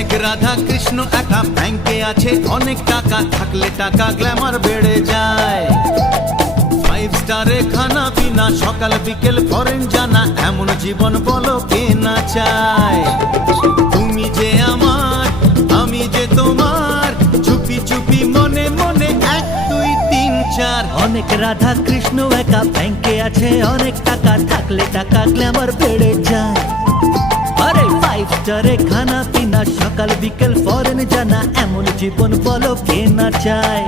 অনেক রাধা কৃষ্ণ একা ব্যাংকে আছে অনেক টাকা থাকলে টাকা গ্ল্যামার বেড়ে যায়। 5 স্টারে খানা পিনা সকাল বিকেল ফরেন জানা এমন জীবন বলো কে না চায়। তুমি যে আমার আমি যে তোমার চুপি চুপি মনে মনে 1 2 3 4। অনেক রাধা কৃষ্ণ একা ব্যাংকে আছে অনেক টাকা থাকলে টাকা গ্ল্যামার বেড়ে যায়। আরে 5 স্টারে খানা পিনা সকাল বিকেল ফরেন জানা এমন জীবন বলো কে না চায়।